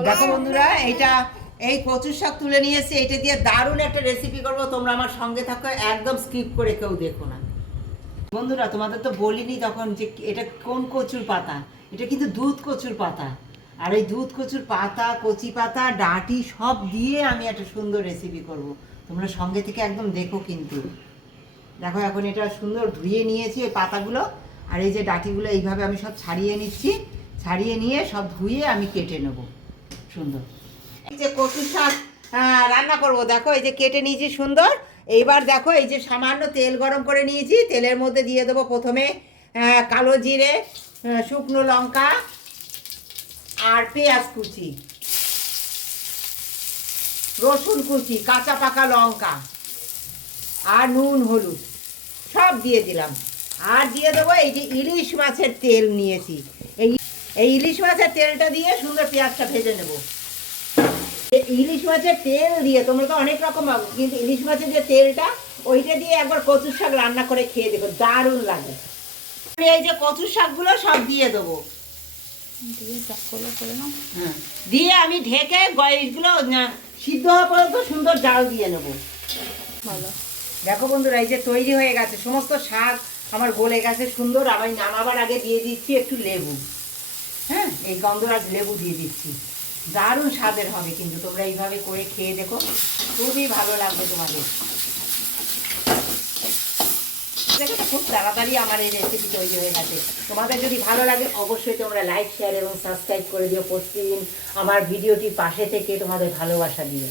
দেখো বন্ধুরা এটা এই কচুর শাক তুলে নিয়ে এসে এটা দিয়ে দারুণ একটা রেসিপি করব। তোমরা আমার সঙ্গে থাকো, একদম স্কিপ করে কেউ দেখো না। বন্ধুরা, তোমাদের তো বলিনি তখন যে এটা কোন কচুর পাতা? এটা কিন্তু দুধ কচুর পাতা। আর এই দুধ কচুর পাতা, কচি পাতা, ডাঁটি সব দিয়ে আমি একটা সুন্দর রেসিপি করব। তোমরা সঙ্গে থেকে একদম দেখো কিন্তু। দেখো এখন এটা সুন্দর ধুয়ে নিয়েছি এই পাতাগুলো। আর এই যে ডাঁটিগুলো এইভাবে আমি সব ছাড়িয়ে নিচ্ছি। ছাড়িয়ে নিয়ে সব ধুয়ে আমি কেটে নেব। সুন্দর। এই যে কচু শাক রান্না করব। দেখো, এই যে কেটে নিয়েছি সুন্দর। এইবার দেখো, এই যে সামান্য তেল গরম করে নিয়েছি। তেলের মধ্যে দিয়ে দেবো প্রথমে কালো জিরে শুকনো লঙ্কা আর পেঁয়াজ কুচি, রসুন কুচি, কাঁচা পাকা লঙ্কা আর নুন, হলুদ। সব দিয়ে দিলাম। আর দিয়ে দেবো এই যে ইলিশ মাছের তেল নিয়েছি। এই এই ইলিশ মাছের তেলটা দিয়ে সুন্দর পেঁয়াজটা ভেজে নেব। এই ইলিশ মাছের তেল দিয়ে তোমরা তো অনেক রকম পাবো কিন্তু ইলিশ মাছের যে তেলটা ওইটা দিয়ে একবার কচুর শাক রান্না করে খেয়ে দেবো দারুণ লাগে। আমি এই যে কচুর শাকগুলো সব দিয়ে দেবো। দিয়ে হ্যাঁ দিয়ে আমি ঢেকে গয়েসগুলো সিদ্ধ হওয়া পর্যন্ত সুন্দর জাল দিয়ে নেব। ভালো। দেখো বন্ধুরা এই যে তৈরি হয়ে গেছে সমস্ত শাক আমার গলে গেছে সুন্দর আমি নামাবার আগে দিয়ে দিচ্ছি একটু লেবু। হ্যাঁ এই গন্ধরাজ লেবু দিয়ে দিচ্ছি। দারুণ স্বাদের হবে কিন্তু, তোমরা এইভাবে করে খেয়ে দেখো। খুবই ভালো লাগবে তোমাদের। দেখো খুব তাড়াতাড়ি আমার এই রেসিপি তৈরি হয়ে গেছে। তোমাদের যদি ভালো লাগে, অবশ্যই তোমরা লাইক শেয়ার এবং সাবস্ক্রাইব করে দিও। প্রতিদিন আমার ভিডিওটি পাশে থেকে তোমাদের ভালোবাসা দিও।